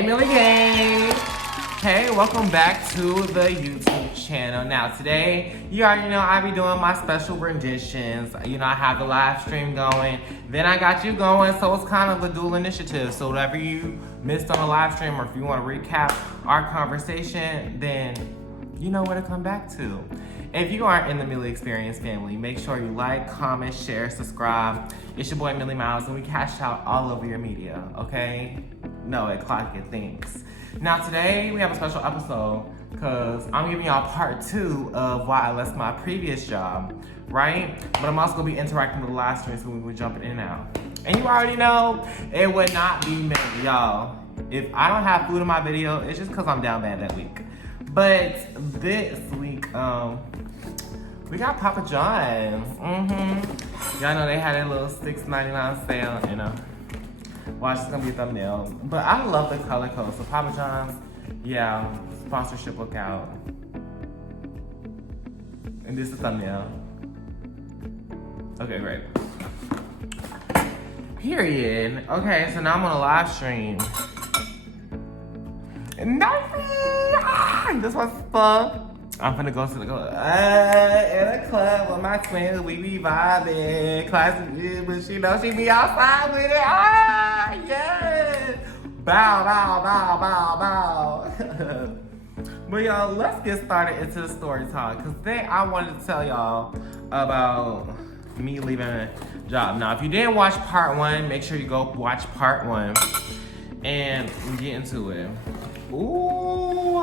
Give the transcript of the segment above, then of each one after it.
Hey, Millie Gang. Hey, welcome back to the YouTube channel. Now, today, you already know I be doing my special renditions. You know, I have the live stream going. Then I got you going, so it's kind of a dual initiative. So whatever you missed on the live stream, or if you want to recap our conversation, then you know where to come back to. If you are in the TheMilliExperience family, make sure you like, comment, share, subscribe. It's your boy Millie Miles, and we cash out all over your media, okay? No, it clock it, thanks. Now today, we have a special episode, because I'm giving y'all part 2 of why I left my previous job, right? But I'm also going to be interacting with the live stream, so we will jump in and out. And you already know, it would not be me, y'all. If I don't have food in my video, it's just because I'm down bad that week. But this week, we got Papa John's. Y'all know they had a little $6.99 sale, you know. Watch, it's gonna be a thumbnail. But I love the color code. So Papa John's, yeah, sponsorship, look out. And this is the thumbnail. Okay, great. Period. Okay, so now I'm on a live stream. Nothing! This was fun. I'm finna go to the club. In a club with my twin, we be vibing. Classic, but she know she be outside with it. Yeah! Bow, bow, bow, bow, bow. But y'all, let's get started into the story time. Cause today I wanted to tell y'all about me leaving a job. Now, if you didn't watch part 1, make sure you go watch part 1 and get into it. Ooh.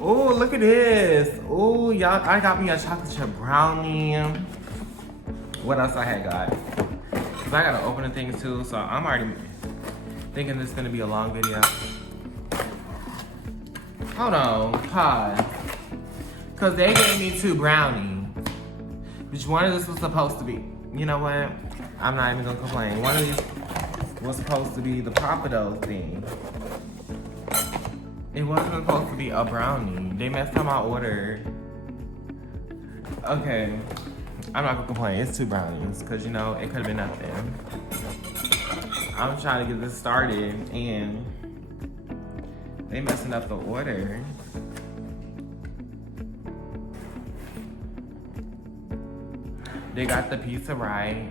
Oh, look at this. Oh, y'all, I got me a chocolate chip brownie. What else I had got? Cause I gotta open the thing too, so I'm already thinking this is gonna be a long video. Hold on, pause. Cause they gave me 2 brownies. Which one of this was supposed to be? You know what? I'm not even gonna complain. One of these was supposed to be the Papados thing. It wasn't supposed to be a brownie. They messed up my order. Okay, I'm not gonna complain. It's 2 brownies, cause you know, it could've been nothing. I'm trying to get this started and they messing up the order. They got the pizza right.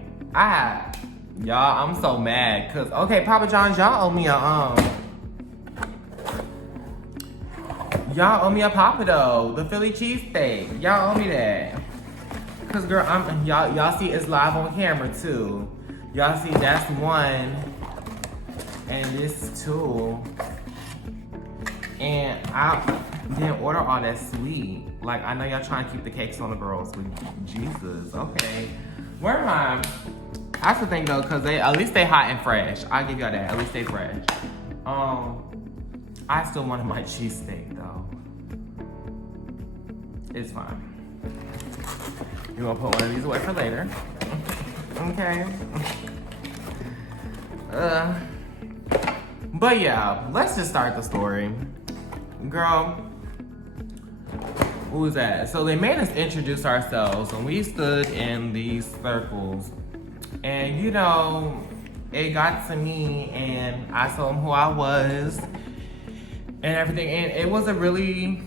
Y'all, I'm so mad, cause okay, Papa John's, y'all owe me y'all owe me a Papado, the Philly cheesesteak. Y'all owe me that. Cause girl, y'all see it's live on camera too. Y'all see that's 1 and this 2. And I didn't order all that sweet. Like, I know y'all trying to keep the cakes on the girls, but Jesus, okay. Where am I? That's the thing though, cause at least they hot and fresh. I'll give y'all that, at least they fresh. I still wanted my cheesesteak though. It's fine. You're gonna put one of these away for later. Okay. But yeah, let's just start the story. Girl, who was that? So they made us introduce ourselves, and we stood in these circles. And you know, it got to me, and I told them who I was and everything, and it was a really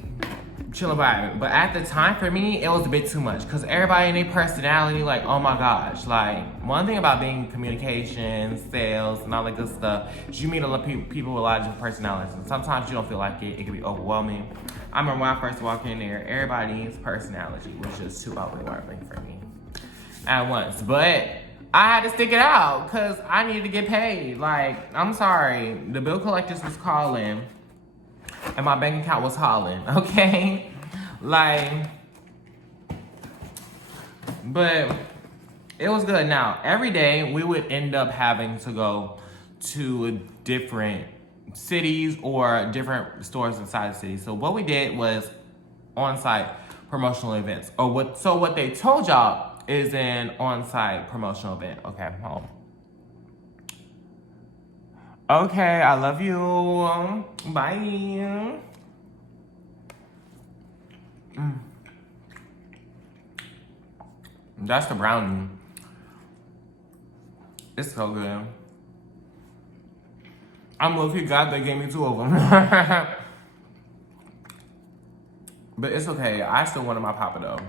chill vibe. But at the time, for me, it was a bit too much, because everybody and their personality, like, oh my gosh. Like, one thing about being in communications, sales, and all that good stuff is you meet a lot of people with a lot of different personalities, and sometimes you don't feel like it can be overwhelming. I remember when I first walked in there, everybody's personality was just too overwhelming for me at once. But I had to stick it out, because I needed to get paid. Like, I'm sorry, the bill collectors was calling, and my bank account was calling, okay? Like, but it was good. Now, every day we would end up having to go to different cities or different stores inside the city. So what we did was on-site promotional events. So what they told y'all is an on-site promotional event. Okay, hold on. Okay, I love you. Bye. That's the brownie. It's so good. I'm low-key glad they gave me 2 of them. But it's okay. I still wanted my Papa though.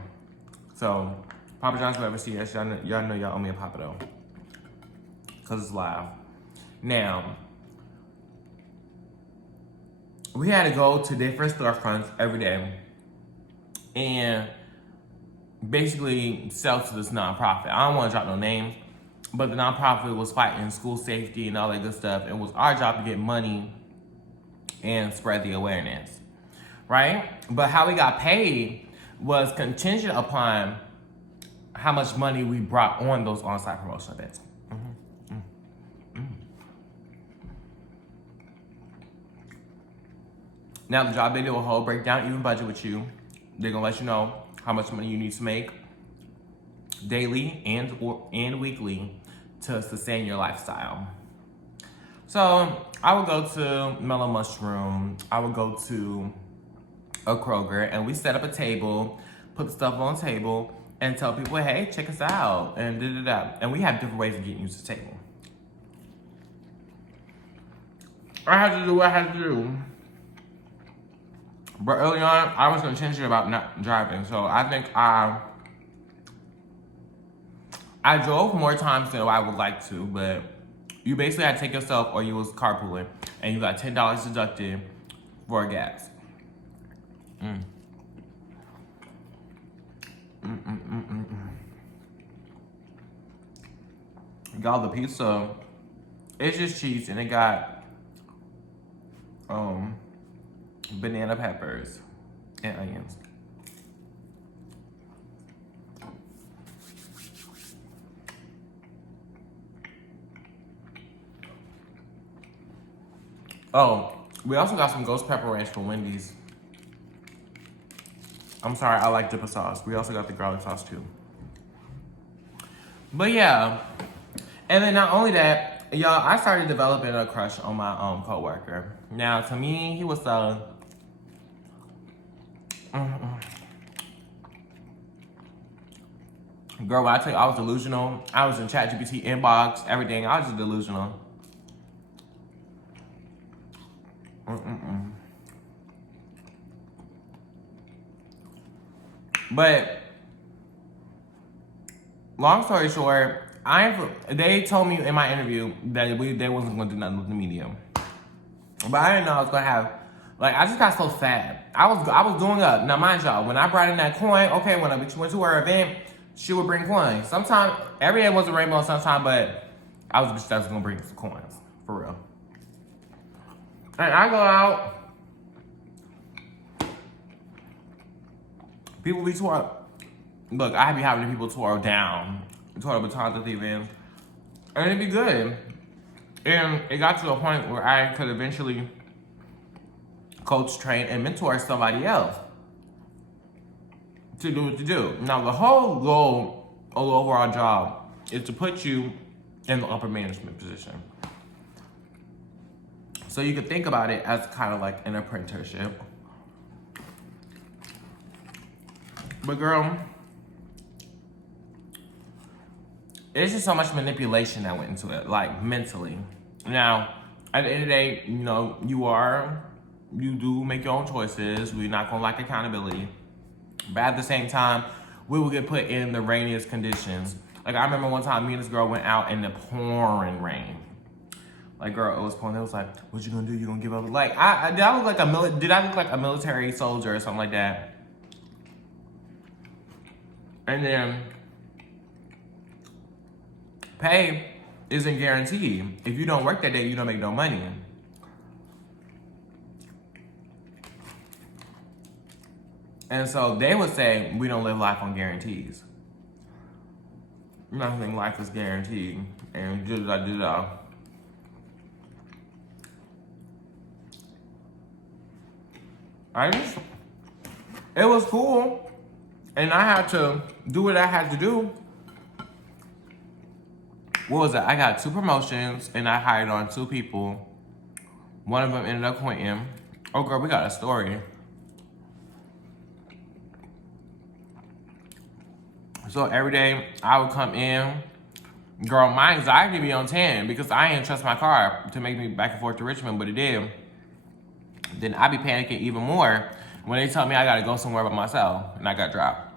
So, Papa John's will ever see us. Y'all know y'all owe me a Papa though. Because it's live. Now, we had to go to different storefronts every day and basically sell to this nonprofit. I don't want to drop no names, but the nonprofit was fighting school safety and all that good stuff. It was our job to get money and spread the awareness, right? But how we got paid was contingent upon how much money we brought on those on-site promotion events. Now the job, they do a whole breakdown, even budget with you. They're gonna let you know how much money you need to make daily and weekly to sustain your lifestyle. So I would go to Mellow Mushroom, I would go to a Kroger, and we set up a table, put the stuff on the table, and tell people, hey, check us out, and da-da-da. And we have different ways of getting used to the table. I had to do what I had to do. But early on, I was gonna change it about not driving. So I think I drove more times than I would like to, but you basically had to take yourself or you was carpooling, and you got $10 deducted for gas. Y'all, the pizza, it's just cheese, and it got banana peppers and onions. Oh, we also got some ghost pepper ranch from Wendy's. I'm sorry, I like dipper sauce. We also got the garlic sauce too. But yeah, and then not only that, y'all, I started developing a crush on my coworker. Now, to me, he was so. Girl, when I tell you I was delusional, I was in ChatGPT inbox, everything. I was just delusional. But long story short, they told me in my interview that they wasn't going to do nothing with the media. But I didn't know I was going to have, like, I just got so sad. I was doing up. Now, mind y'all, when I brought in that coin, okay, when I went to her event, she would bring coins. Sometimes, every day was a rainbow sometimes, but I was a bitch that was going to bring some coins, for real. And I go out, people be tore up. Look, I be having people tore down, tore up batons at the events, and it'd be good. And it got to a point where I could eventually coach, train, and mentor somebody else to do what to do. Now, the whole goal of the overall job is to put you in the upper management position. So you could think about it as kind of like an apprenticeship. But girl, it's just so much manipulation that went into it, like mentally. Now, at the end of the day, you know, you do make your own choices. We're not gonna lack accountability. But at the same time, we will get put in the rainiest conditions. Like, I remember one time me and this girl went out in the pouring rain. Like, girl, it was pouring. It was like, what you gonna do? You gonna give up? Like, did I look like a military soldier or something like that? And then, pay isn't guaranteed. If you don't work that day, you don't make no money. And so they would say, we don't live life on guarantees. Nothing life is guaranteed. And da-da-da-da. It was cool. And I had to do what I had to do. What was it? I got 2 promotions and I hired on 2 people. One of them ended up quitting. Oh girl, we got a story. So every day I would come in, Girl, my anxiety be on 10 because I ain't trust my car to make me back and forth to Richmond, but it did. Then I be panicking even more when they tell me I gotta go somewhere by myself and I got dropped.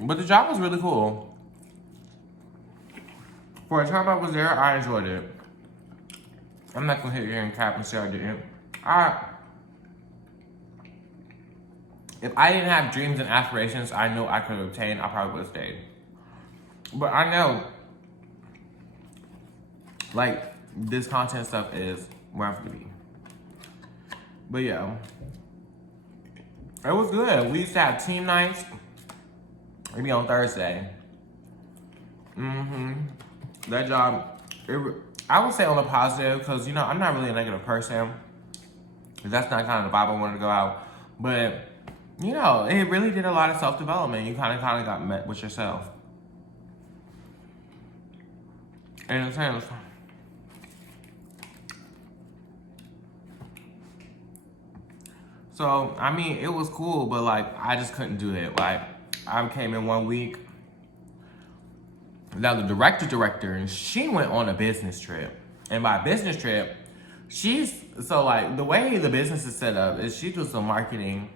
But the job was really cool. For a time I was there, I enjoyed it. I'm not gonna hit here and cap and say I didn't. If I didn't have dreams and aspirations I know I could obtain, I probably would have stayed. But I know, like, this content stuff is where I'm gonna be. But yeah, it was good. We used to have team nights. It'd be on Thursday. That job, I would say on the positive, because, you know, I'm not really a negative person. That's not kind of the vibe I wanted to go out. But, you know, it really did a lot of self-development. You kind of got met with yourself. In a sense. So, I mean, it was cool, but, like, I just couldn't do it. Like, I came in 1 week. Now, the director, and she went on a business trip. And by business trip, like, the way the business is set up is she does some marketing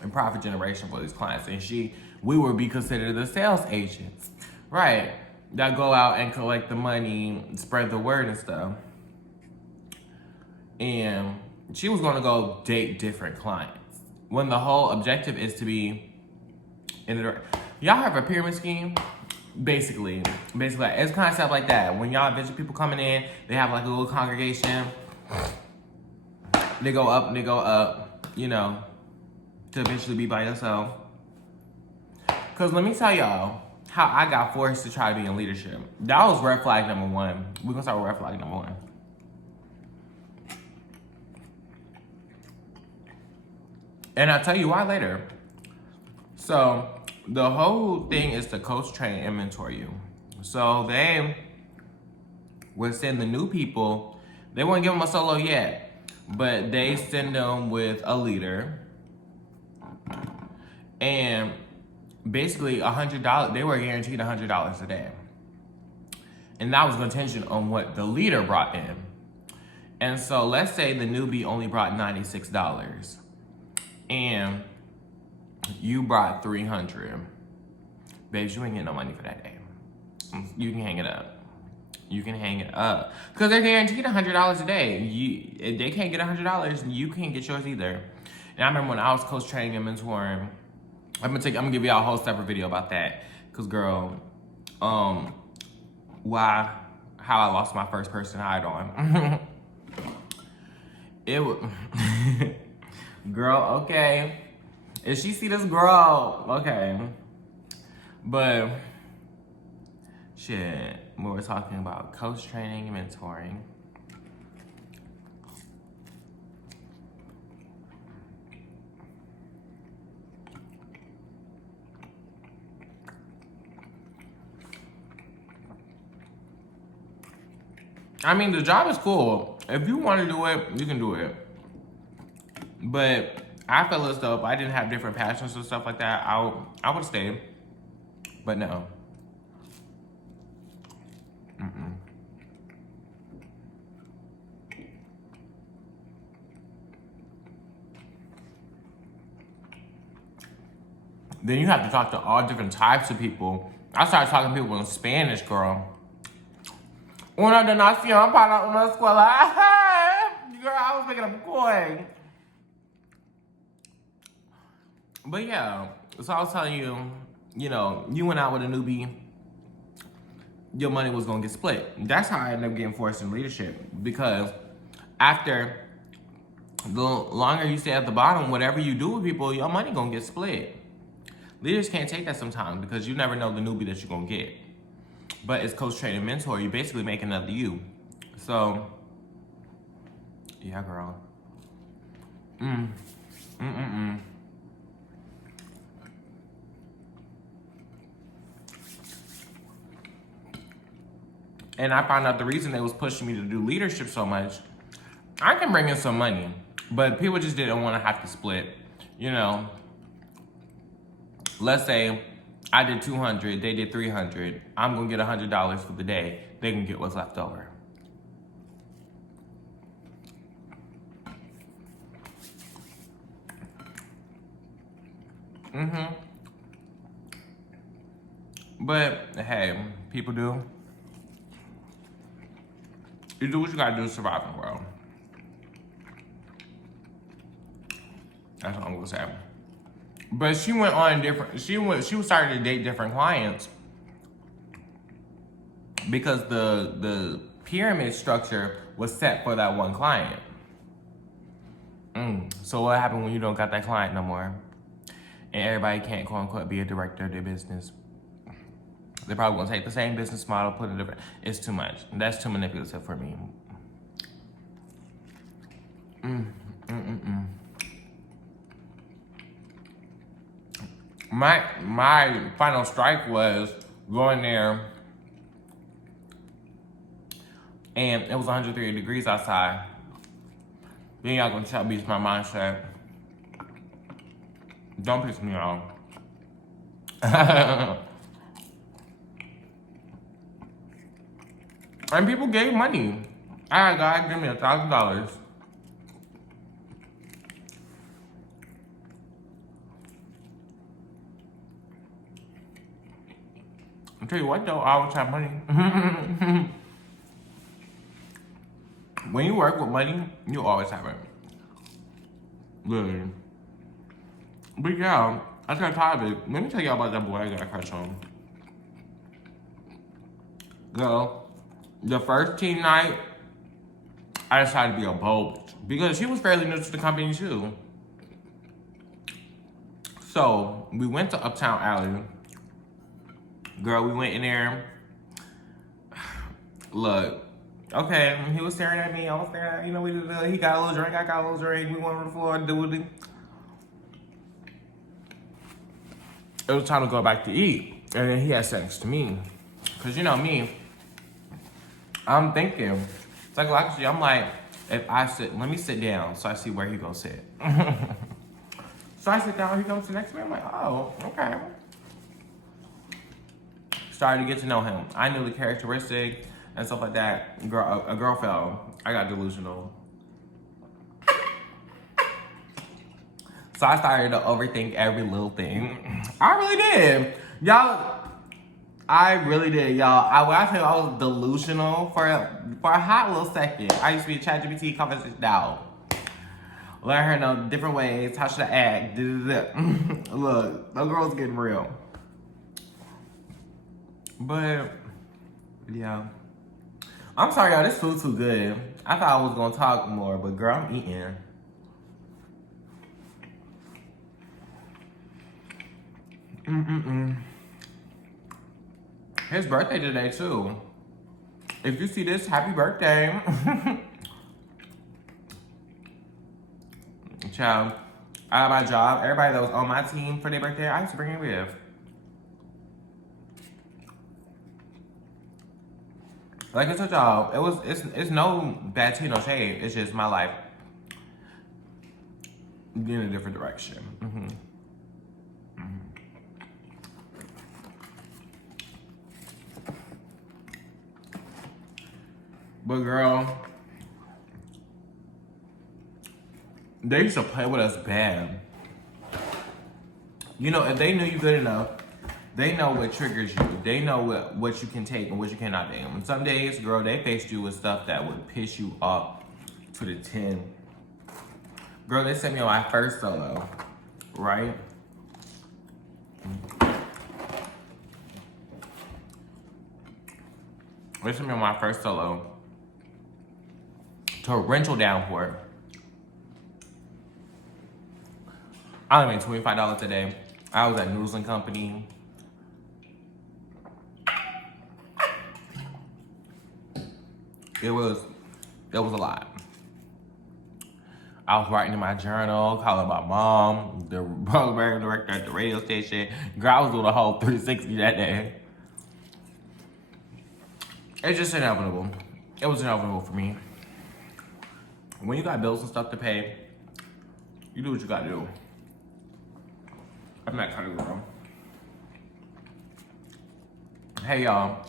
and profit generation for these clients. And we would be considered the sales agents, right? That go out and collect the money, spread the word and stuff. And she was gonna go date different clients when the whole objective is to be in the, y'all have a pyramid scheme? Basically, it's kind of stuff like that. When y'all visit people coming in, they have like a little congregation. They go up and they go up, you know, to eventually be by yourself. Cause let me tell y'all how I got forced to try to be in leadership. That was red flag number 1. We're gonna start with red flag number 1. And I'll tell you why later. So, the whole thing is to coach, train, and mentor you. So they would send the new people, they wouldn't give them a solo yet, but they send them with a leader. And basically $100, they were guaranteed $100 a day. And that was contingent on what the leader brought in. And so let's say the newbie only brought $96 and you brought $300. Babes, you ain't getting no money for that day. You can hang it up. You can hang it up. Because they're guaranteed $100 a day. If they can't get $100, you can't get yours either. And I remember when I was coach training and mentoring, I'm gonna give y'all a whole separate video about that. Cause girl, how I lost my first person hide on. It was, girl, okay. If she see this girl, okay. But, shit, we were talking about coach training and mentoring. I mean, the job is cool. If you want to do it, you can do it. But I feel as though if I didn't have different passions and stuff like that, I would stay. But no. Then you have to talk to all different types of people. I started talking to people in Spanish, girl. Una donación para una escuela. Girl, I was making a coin. But yeah, so I was telling you, you know, you went out with a newbie, your money was gonna get split. That's how I ended up getting forced in leadership. Because after the longer you stay at the bottom, whatever you do with people, your money gonna get split. Leaders can't take that sometimes because you never know the newbie that you're gonna get. But as coach, trainer, mentor, you basically make another you. So, yeah, girl. And I found out the reason they was pushing me to do leadership so much, I can bring in some money. But people just didn't want to have to split. You know, let's say I did 200, they did 300. I'm gonna get $100 for the day. They can get what's left over. But hey, people do. You do what you gotta do to survive in the world. That's what I'm gonna say. But she went on different. She was starting to date different clients because the pyramid structure was set for that one client. So what happened when you don't got that client no more, and everybody can't quote unquote be a director of their business? They're probably gonna take the same business model, put it different. It's too much. That's too manipulative for me. My final strike was going there, and it was 103 degrees outside. Then y'all gonna tell me it's my mindset. Don't piss me off. And people gave money. I had God give me $1,000. I'll tell you what though, I always have money. When you work with money, you always have it. Literally. But yeah, I got tired of it. Let me tell y'all about that boy I got a crush on. Girl, the first team night, I decided to be a bold bitch because she was fairly new to the company too. So we went to Uptown Alley. Girl, we went in there. Look, okay, he was staring at me. I was staring at, you know, he got a little drink. I got a little drink. We went on the floor and do it. It was time to go back to eat, and then he had sex to me. Cause you know me, I'm thinking psychologically. I'm like, if I sit, let me sit down so I see where he gonna sit. So I sit down. He comes to next to me. I'm like, oh, okay. Started to get to know him. I knew the characteristic and stuff like that. A girl fell. I got delusional. So I started to overthink every little thing. I really did. Y'all, I really did, y'all. When I tell you I was delusional for a hot little second. I used to be a ChatGPT conversation now. Let her know different ways. How should I act? Look, the girl's getting real. But, yeah. I'm sorry, y'all. This food's too good. I thought I was going to talk more, but girl, I'm eating. His birthday today, too. If you see this, happy birthday. Child, I had my job. Everybody that was on my team for their birthday, I used to bring a gift. Like I told y'all, it's no bad tea, no shade. It's just my life in a different direction. But girl, they used to play with us bad. You know, if they knew you good enough, they know what triggers you. They know what you can take and what you cannot take. And some days, girl, they faced you with stuff that would piss you off to the 10. Girl, they sent me on my first solo, right? They sent me on my first solo to a rental downpour. I only made $25 a day. I was at Noodles and Company. It was a lot. I was writing in my journal, calling my mom, the program director at the radio station. Girl, I was doing a whole 360 that day. It's just inevitable. It was inevitable for me. When you got bills and stuff to pay, You do what you gotta do. I'm that kind of girl. Hey, y'all.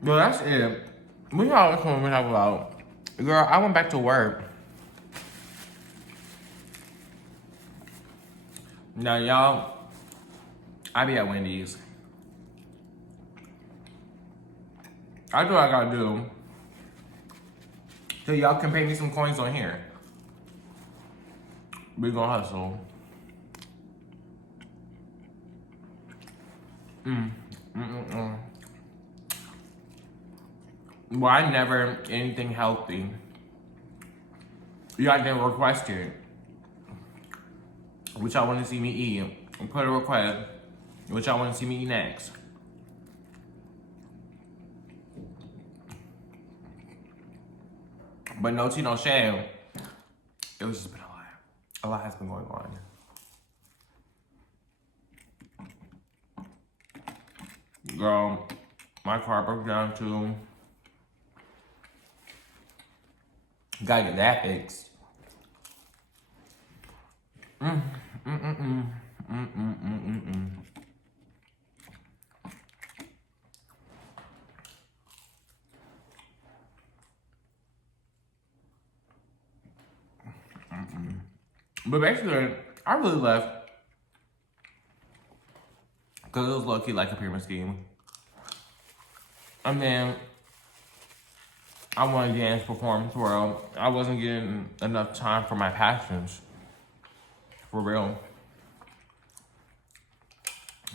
Well, that's it. We always come and talk about. Girl, I went back to work. Now, y'all, I be at Wendy's. I do what I gotta do. So y'all can pay me some coins on here. We gonna hustle. Well, I never anything healthy. Y'all didn't request it. Which y'all want to see me eat. And put a request. Which y'all want to see me eat next. But no tea, no shame. It was just been a lot. A lot has been going on. Girl, my car broke down too. Gotta get that fixed. But basically, I really left because it was low-key like a pyramid scheme. And then I wanted to dance, performance world. I wasn't getting enough time for my passions. For real.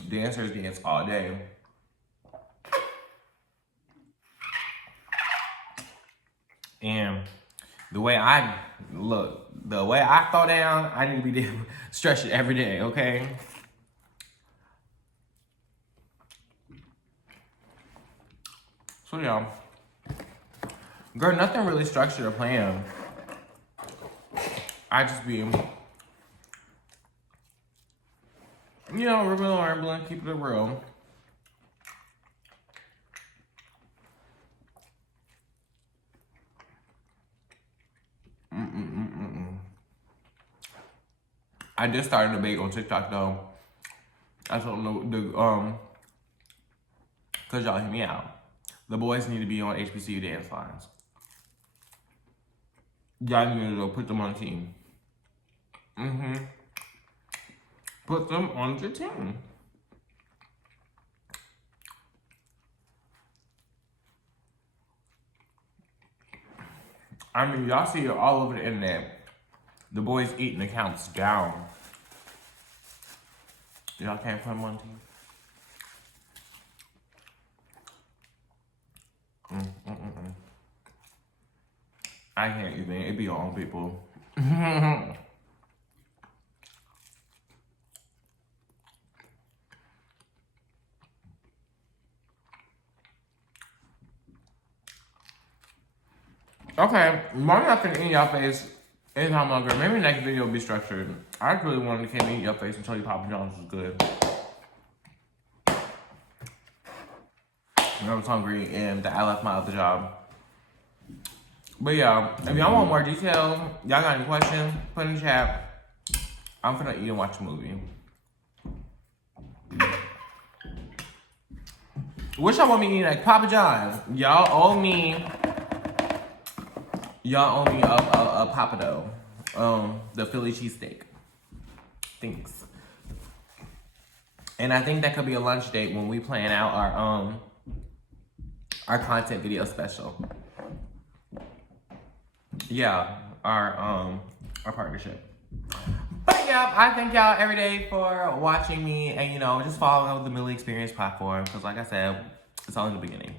Dancers dance all day. And the way I look, the way I throw down, I need to be stretching every day, okay? So yeah. Girl, nothing really structured or planned. I just be, rambling, keep it real. I just started a debate on TikTok though. I told them cause y'all hear me out. The boys need to be on HBCU dance lines. Y'all need to put them on the team. Put them on the team. I mean, y'all see it all over the internet. The boys eating accounts down. Y'all can't put them on the team. I can't even. It be on people. Okay, I'm not gonna eat y'all face anytime longer. Maybe next video will be structured. I really wanted to come eat your face and tell you Papa John's was good. I was hungry and I left my other job. But yeah, if y'all want more details, y'all got any questions, put in the chat. I'm finna eat and watch a movie. What y'all want me to eat like Papa John's? Y'all owe me a Papa Dough. The Philly cheesesteak. Thanks. And I think that could be a lunch date when we plan out our content video special. Yeah, our partnership. But yeah, I thank y'all every day for watching me and just following the TheMilliExperience platform because like I said, it's only the beginning.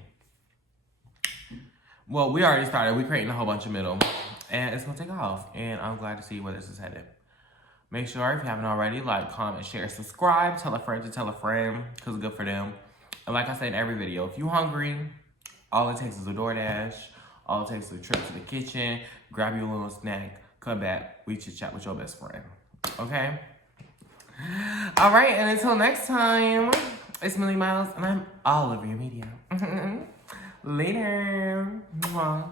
Well, we already started. We're creating a whole bunch of middle and it's gonna take off and I'm glad to see where this is headed. Make sure if you haven't already, like, comment, share, subscribe, tell a friend to tell a friend because it's good for them. And like I said in every video, if you're hungry, all it takes is a DoorDash. All it takes is a trip to the kitchen, grab you a little snack, come back, we chit chat with your best friend. Okay? All right, and until next time, It's Millie Miles, and I'm all over your media. Later. Mwah.